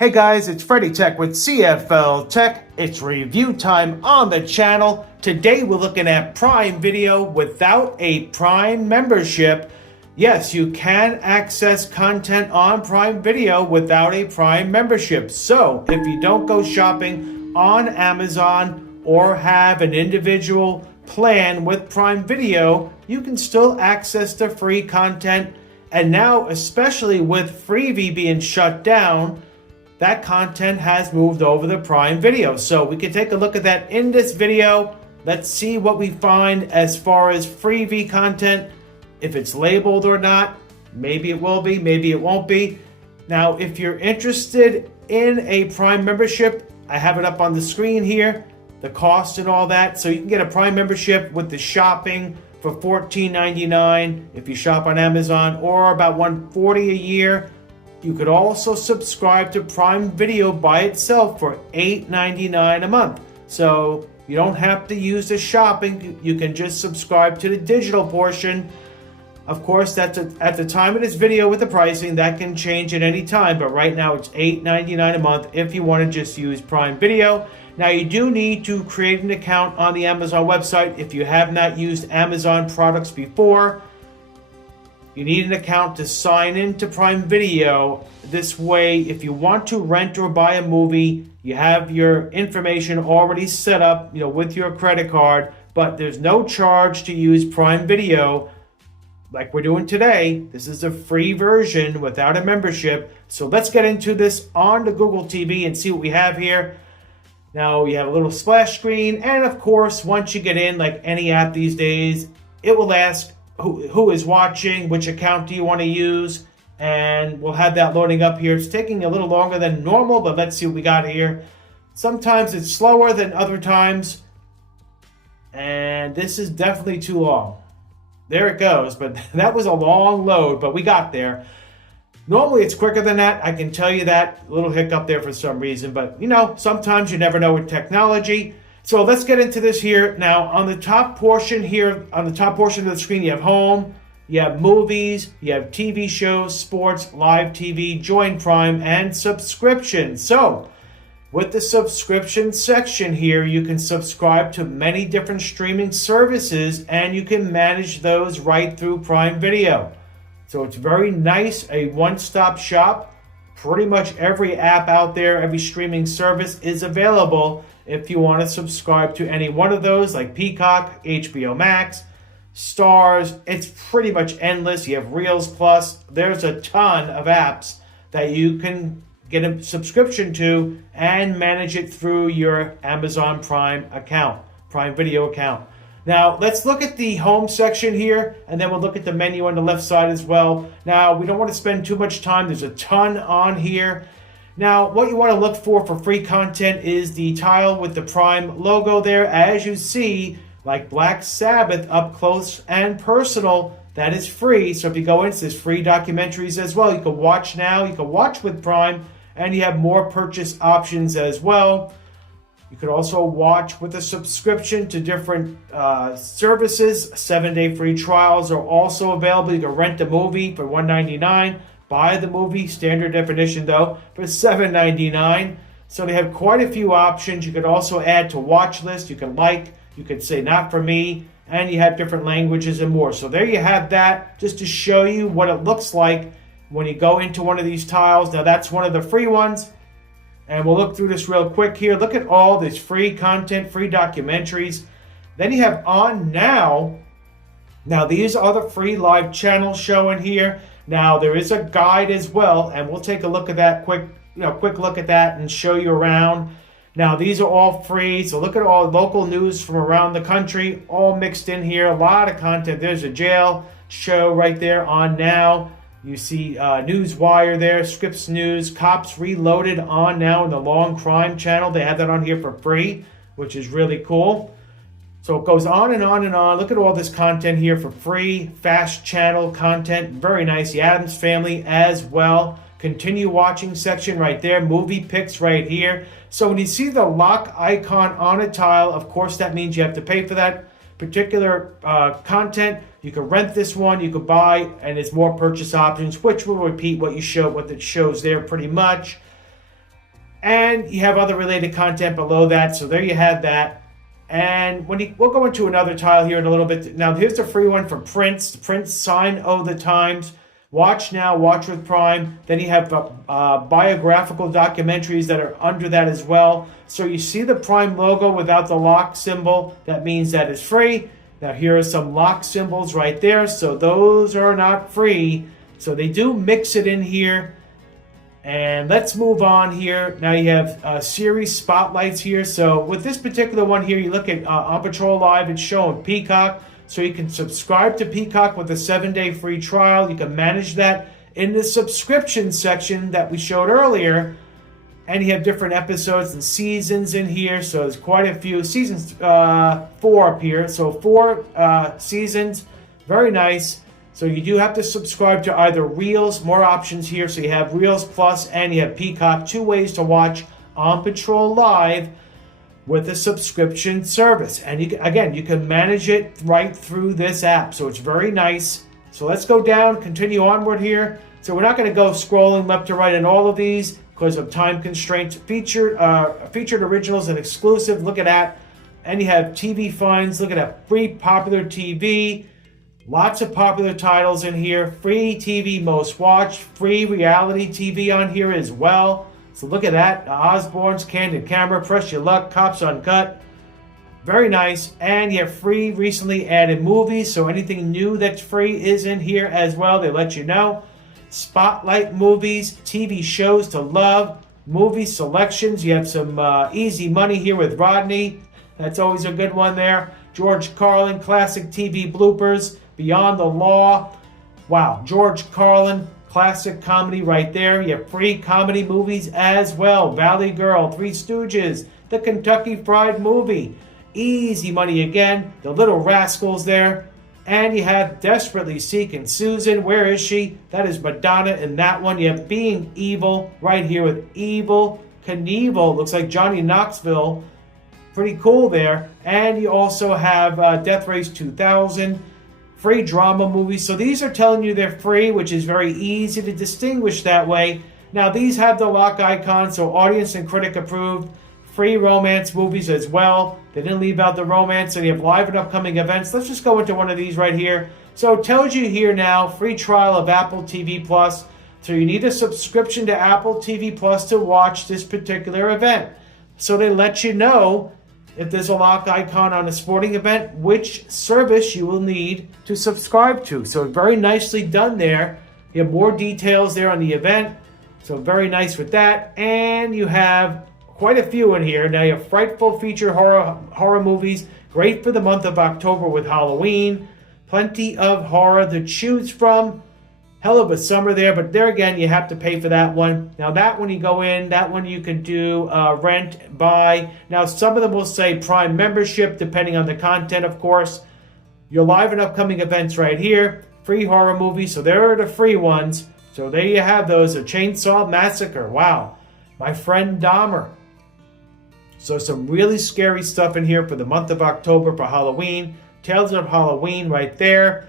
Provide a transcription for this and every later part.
Hey guys, it's Tech with CFL-TECH. It's review time on the channel. Today we're looking at Prime Video without a Prime membership. Yes, you can access content on Prime Video without a Prime membership. So if you don't go shopping on Amazon or have an individual plan with Prime Video, you can still access the free content. And now, especially with Freevee being shut down, that content has moved over to Prime Video. So we can take a look at that in this video. Let's see what we find as far as Freevee content, if it's labeled or not. Maybe it will be, maybe it won't be. Now, if you're interested in a Prime membership, I have it up on the screen here, the cost and all that. So you can get a Prime membership with the shopping for $14.99 if you shop on Amazon, or about $140 a year. You could also subscribe to Prime Video by itself for $8.99 a month. So you don't have to use the shopping. You can just subscribe to the digital portion. Of course, that's at the time of this video with the pricing. That can change at any time. But right now it's $8.99 a month if you want to just use Prime Video. Now you do need to create an account on the Amazon website if you have not used Amazon products before. You need an account to sign into Prime Video. This way, if you want to rent or buy a movie, you have your information already set up, with your credit card, but there's no charge to use Prime Video like we're doing today. This is a free version without a membership. So let's get into this on the Google TV and see what we have here. Now, you have a little splash screen, and of course, once you get in, like any app these days, it will ask who is watching, which account do you want to use, and we'll have that loading up here. It's taking a little longer than normal, but let's see what we got here. Sometimes it's slower than other times, and this is definitely too long. There it goes, but that was a long load, but we got there. Normally it's quicker than that, I can tell you that. A little hiccup there for some reason, but sometimes you never know with technology. So let's get into this here. Now, on the top portion here, on the top portion of the screen, you have home, you have movies, you have TV shows, sports, live TV, join Prime, and subscriptions. So with the subscription section here, you can subscribe to many different streaming services, and you can manage those right through Prime Video. So it's very nice, a one-stop shop. Pretty much every app out there, every streaming service is available if you want to subscribe to any one of those, like Peacock, HBO Max, Stars. It's pretty much endless. You have Reels Plus. There's a ton of apps that you can get a subscription to and manage it through your Amazon Prime account, Prime Video account. Now, let's look at the home section here, and then we'll look at the menu on the left side as well. Now, we don't want to spend too much time. There's a ton on here. Now, what you want to look for free content is the tile with the Prime logo there. As you see, like Black Sabbath up close and personal, that is free. So if you go into this, free documentaries as well. You can watch now, you can watch with Prime, and you have more purchase options as well. You could also watch with a subscription to different services. 7-day free trials are also available. You can rent a movie for $1.99. Buy the movie, standard definition though, for $7.99. So they have quite a few options. You could also add to watch list. You could say not for me, and you have different languages and more. So there you have that, just to show you what it looks like when you go into one of these tiles. Now that's one of the free ones. And we'll look through this real quick here. Look at all this free content, free documentaries. Then you have On Now. Now these are the free live channels showing here. Now there is a guide as well, and we'll take a look at that quick look at that and show you around. Now these are all free, so look at all local news from around the country, all mixed in here. A lot of content. There's a jail show right there on Now. You see Newswire there, Scripps News, Cops Reloaded on Now, in the Long Crime channel. They have that on here for free, which is really cool. So it goes on and on and on. Look at all this content here for free. Fast channel content, very nice. The Addams Family as well. Continue watching section right there. Movie picks right here. So when you see the lock icon on a tile, of course that means you have to pay for that particular content. You can rent this one, you could buy, and there's more purchase options, which will repeat what it shows there pretty much. And you have other related content below that. So there you have that. And we'll go into another tile here in a little bit. Now, here's the free one for Prince. Prince, Sign of the Times. Watch Now, Watch with Prime. Then you have biographical documentaries that are under that as well. So you see the Prime logo without the lock symbol. That means that it's free. Now, here are some lock symbols right there. So those are not free. So they do mix it in here. And let's move on here. Now you have series spotlights here. So with this particular one here, you look at On Patrol Live, it's showing Peacock. So you can subscribe to Peacock with a 7-day free trial. You can manage that in the subscription section that we showed earlier. And you have different episodes and seasons in here. So there's quite a few. Seasons 4 up here. So 4 seasons. Very nice. So you do have to subscribe to either Reels, more options here. So you have Reels Plus and you have Peacock. 2 ways to watch On Patrol Live with a subscription service. And you can manage it right through this app. So it's very nice. So let's go down, continue onward here. So we're not going to go scrolling left to right in all of these because of time constraints. Featured originals and exclusive. Look at that. And you have TV finds. Look at that. Free popular TV. Lots of popular titles in here. Free TV most watched. Free reality TV on here as well. So look at that. Osborne's Candid Camera. Press Your Luck. Cops Uncut. Very nice. And you have free recently added movies. So anything new that's free is in here as well. They let you know. Spotlight movies. TV shows to love. Movie selections. You have some easy money here with Rodney. That's always a good one there. George Carlin. Classic TV bloopers. Beyond the Law. Wow, George Carlin, classic comedy right there. You have free comedy movies as well. Valley Girl, Three Stooges, The Kentucky Fried Movie. Easy money again. The Little Rascals there. And you have Desperately Seeking Susan. Where is she? That is Madonna in that one. You have Being Evil right here with Evil Knievel. Looks like Johnny Knoxville. Pretty cool there. And you also have Death Race 2000. Free drama movies. So these are telling you they're free, which is very easy to distinguish that way. Now these have the lock icon, so audience and critic approved. Free romance movies as well. They didn't leave out the romance. And you have live and upcoming events. Let's just go into one of these right here. So it tells you here now, free trial of Apple TV Plus. So you need a subscription to Apple TV Plus to watch this particular event. So they let you know if there's a lock icon on a sporting event, which service you will need to subscribe to. So very nicely done there. You have more details there on the event. So very nice with that. And you have quite a few in here. Now you have frightful feature horror movies. Great for the month of October with Halloween. Plenty of horror to choose from. Hell of a summer there, but there again, you have to pay for that one. Now that one you go in, that one you can do rent, buy. Now some of them will say Prime membership, depending on the content, of course. Your live and upcoming events right here. Free horror movies, so there are the free ones. So there you have those. A Chainsaw Massacre, wow. My Friend Dahmer. So some really scary stuff in here for the month of October for Halloween. Tales of Halloween right there.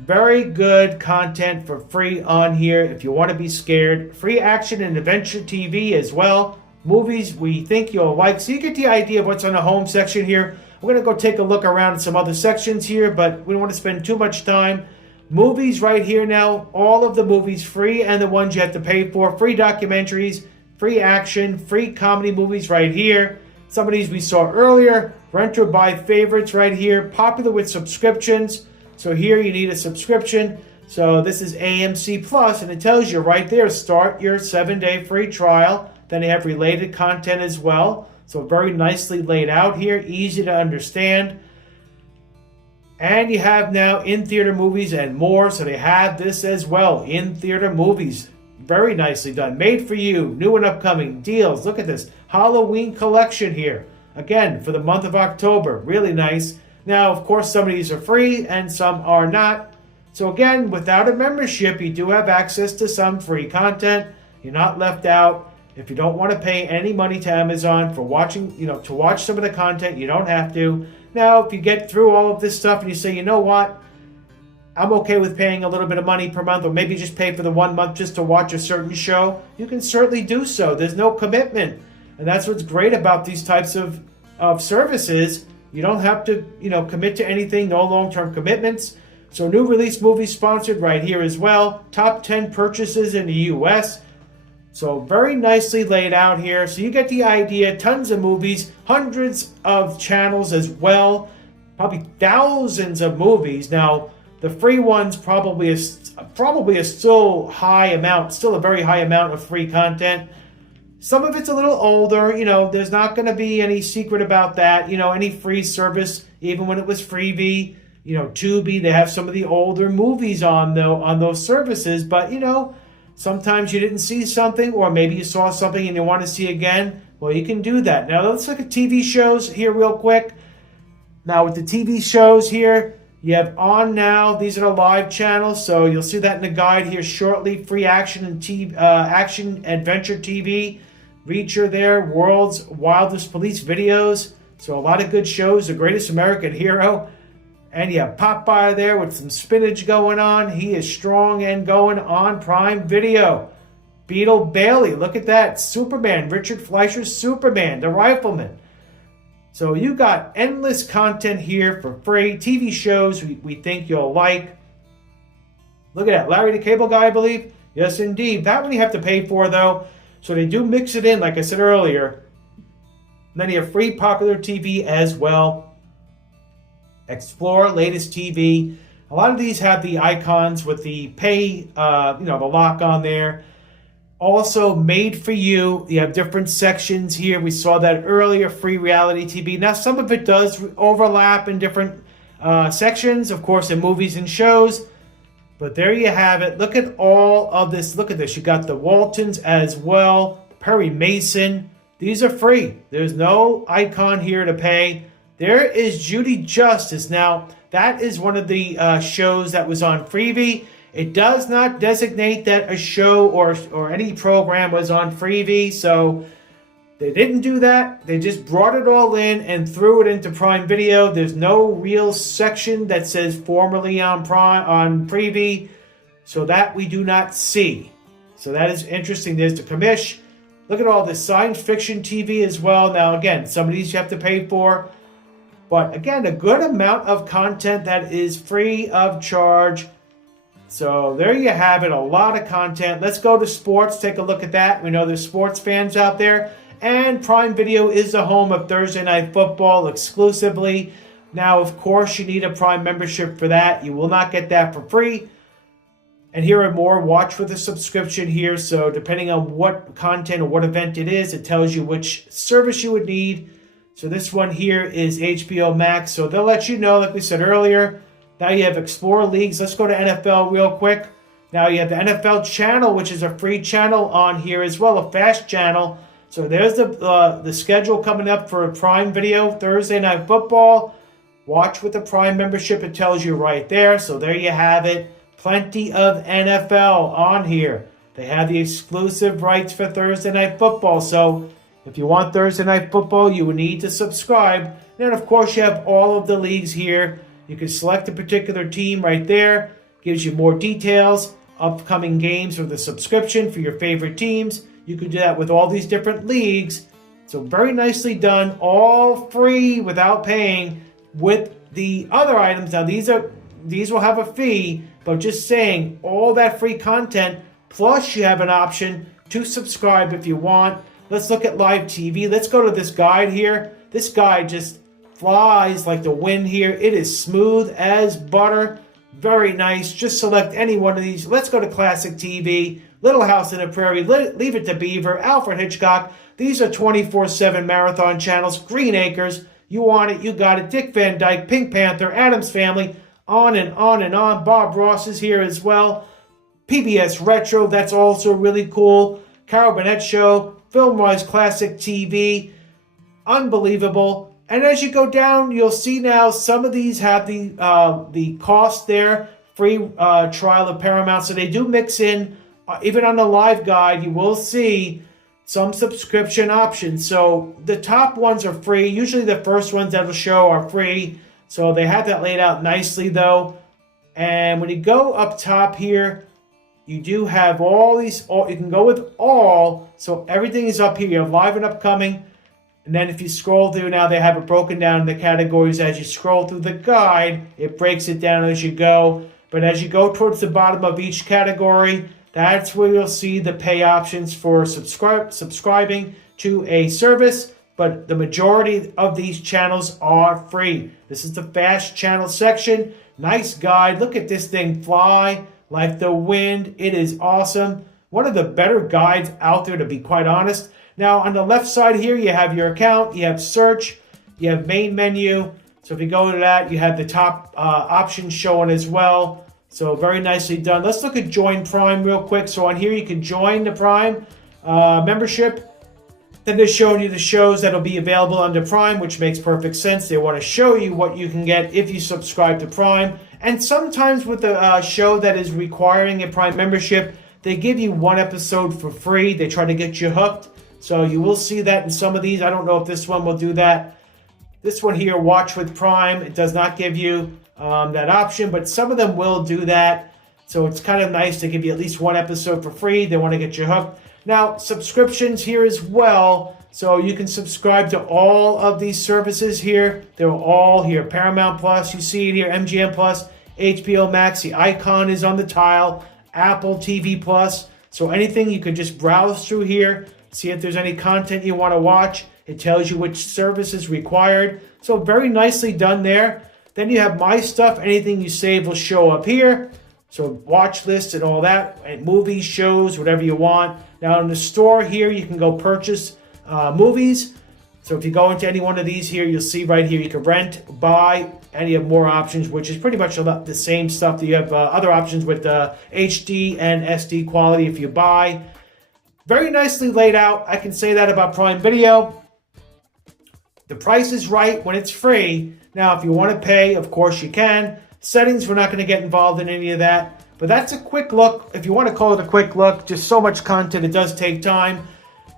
Very good content for free on here if you want to be scared. Free action and adventure TV as well. Movies we think you'll like. So you get the idea of what's on the home section here. We're going to go take a look around at some other sections here, but we don't want to spend too much time. Movies right here now. All of the movies free and the ones you have to pay for. Free documentaries, free action, free comedy movies right here. Some of these we saw earlier. Rent or buy favorites right here. Popular with subscriptions. So here you need a subscription. So this is AMC Plus, and it tells you right there, start your 7-day free trial. Then they have related content as well. So very nicely laid out here, easy to understand. And you have now in-theater movies and more. So they have this as well, in-theater movies. Very nicely done. Made for you, new and upcoming deals. Look at this Halloween collection here. Again, for the month of October, really nice. Now, of course, some of these are free and some are not. So again, without a membership, you do have access to some free content. You're not left out. If you don't want to pay any money to Amazon for watching, to watch some of the content, you don't have to. Now, if you get through all of this stuff and you say, you know what? I'm okay with paying a little bit of money per month, or maybe just pay for the 1 month just to watch a certain show, you can certainly do so. There's no commitment. And that's what's great about these types of services. You don't have to, commit to anything, no long-term commitments. So new release movies sponsored right here as well. Top 10 purchases in the US. So very nicely laid out here. So you get the idea. Tons of movies, hundreds of channels as well. Probably thousands of movies. Now, the free ones probably a still a very high amount of free content. Some of it's a little older, there's not going to be any secret about that. Any free service, even when it was Freevee, Tubi, they have some of the older movies on those services. But, sometimes you didn't see something, or maybe you saw something and you want to see again. Well, you can do that. Now, let's look at TV shows here real quick. Now, with the TV shows here, you have On Now. These are the live channels, so you'll see that in the guide here shortly. Free action and action adventure TV. Reacher there, World's Wildest Police Videos. So a lot of good shows. The Greatest American Hero. And you have Popeye there with some spinach going on. He is strong and going on Prime Video. Beetle Bailey, look at that. Superman, Richard Fleischer's Superman, the Rifleman. So you got endless content here for free. TV shows we think you'll like. Look at that. Larry the Cable Guy, I believe. Yes, indeed. That one you have to pay for, though. So they do mix it in, like I said earlier. And then you have free popular TV as well. Explore latest TV. A lot of these have the icons with the pay, the lock on there. Also, made for you. You have different sections here. We saw that earlier, free reality TV. Now, some of it does overlap in different sections, of course, in movies and shows. But there you have it. Look at all of this. Look at this. You got the Waltons as well. Perry Mason. These are free. There's no icon here to pay. There is Judy Justice. Now, that is one of the shows that was on Freevee. It does not designate that a show or any program was on Freevee, so they didn't do that. They just brought it all in and threw it into Prime Video. There's no real section that says formerly on Freevee, so that we do not see. So that is interesting. There's the commish. Look at all this science fiction TV as well. Now, again, some of these you have to pay for. But again, a good amount of content that is free of charge. So there you have it, a lot of content. Let's go to sports, take a look at that. We know there's sports fans out there. And Prime Video is the home of Thursday Night Football exclusively. Now, of course, you need a Prime membership for that. You will not get that for free. And here are more. Watch with a subscription here. So depending on what content or what event it is, it tells you which service you would need. So this one here is HBO Max. So they'll let you know, like we said earlier. Now you have Explore Leagues. Let's go to NFL real quick. Now you have the NFL channel, which is a free channel on here as well, a fast channel. So there's the schedule coming up for Prime Video, Thursday Night Football. Watch with the Prime membership. It tells you right there. So there you have it. Plenty of NFL on here. They have the exclusive rights for Thursday Night Football. So if you want Thursday Night Football, you will need to subscribe. Then, of course, you have all of the leagues here. You can select a particular team right there. Gives you more details, upcoming games with a subscription for your favorite teams. You can do that with all these different leagues. So very nicely done, all free without paying. With the other items, now these will have a fee, but just saying all that free content, plus you have an option to subscribe if you want. Let's look at live TV. Let's go to this guide here. This guide just flies like the wind here. It is smooth as butter. Very nice. Just select any one of these. Let's go to Classic TV, Little House on the Prairie, Leave It to Beaver, Alfred Hitchcock. These are 24/7 marathon channels. Green Acres, you want it, you got it. Dick Van Dyke, Pink Panther, Addams Family, on and on and on. Bob Ross is here as well. PBS Retro, that's also really cool. Carol Burnett Show, Filmwise Classic TV, unbelievable. And as you go down, you'll see now some of these have the cost there, free trial of Paramount. So they do mix in, even on the live guide, you will see some subscription options. So the top ones are free. Usually the first ones that'll show are free. So they have that laid out nicely though. And when you go up top here, you do have all these, you can go with all, so everything is up here. You have live and upcoming. And then if you scroll through, now they have it broken down in the categories. As you scroll through the guide, it breaks it down as you go. But as you go towards the bottom of each category, that's where you'll see the pay options for subscribing to a service. But the majority of these channels are free. This is the fast channel section. Nice guide. Look at this thing fly like the wind. It is awesome. One of the better guides out there, to be quite honest. Now, on the left side here, you have your account, you have search, you have main menu. So if you go to that, you have the top options showing as well. So very nicely done. Let's look at Join Prime real quick. So on here, you can join the Prime membership. Then they're showing you the shows that'll be available under Prime, which makes perfect sense. They want to show you what you can get if you subscribe to Prime. And sometimes with a show that is requiring a Prime membership, they give you one episode for free. They try to get you hooked. So you will see that in some of these. I don't know if this one will do that. This one here, Watch with Prime, it does not give you that option, but some of them will do that. So it's kind of nice to give you at least one episode for free. They want to get you hooked. Now, subscriptions here as well. So you can subscribe to all of these services here. They're all here. Paramount Plus, you see it here. MGM Plus, HBO Max. The icon is on the tile. Apple TV Plus. So anything you can just browse through here. See if there's any content you want to watch. It tells you which service is required. So very nicely done there. Then you have My Stuff. Anything you save will show up here. So watch lists and all that. And movies, shows, whatever you want. Now in the store here, you can go purchase movies. So if you go into any one of these here, you'll see right here you can rent, buy, and you have more options, which is pretty much about the same stuff. You have other options with HD and SD quality if you buy. Very nicely laid out. I can say that about Prime Video. The price is right when it's free. Now, if you want to pay, of course you can. Settings, we're not going to get involved in any of that. But that's a quick look. If you want to call it a quick look, just so much content, it does take time.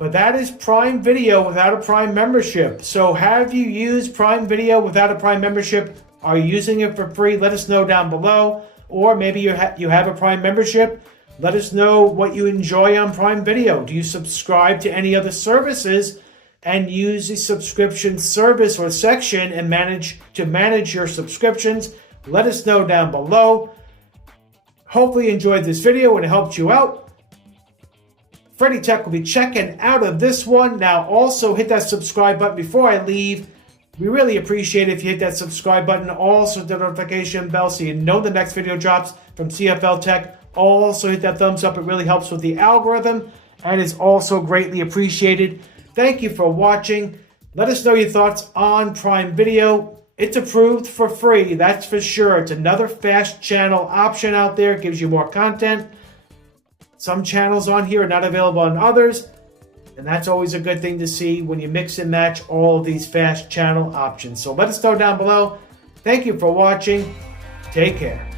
But that is Prime Video without a Prime membership. So have you used Prime Video without a Prime membership? Are you using it for free? Let us know down below. Or maybe you have a Prime membership. Let us know what you enjoy on Prime Video. Do you subscribe to any other services and use the subscription service or section and manage your subscriptions? Let us know down below. Hopefully you enjoyed this video and it helped you out. Freddy Tech will be checking out of this one. Now also hit that subscribe button before I leave. We really appreciate it if you hit that subscribe button. Also the notification bell so you know the next video drops from CFL-TECH. Also hit that thumbs up. It really helps with the algorithm and is also greatly appreciated. Thank you for watching. Let us know your thoughts on Prime Video. It's approved for free, that's for sure. It's another fast channel option out there. It gives you more content. Some channels on here are not available on others. And that's always a good thing to see when you mix and match all of these fast channel options. So let us know down below. Thank you for watching. Take care.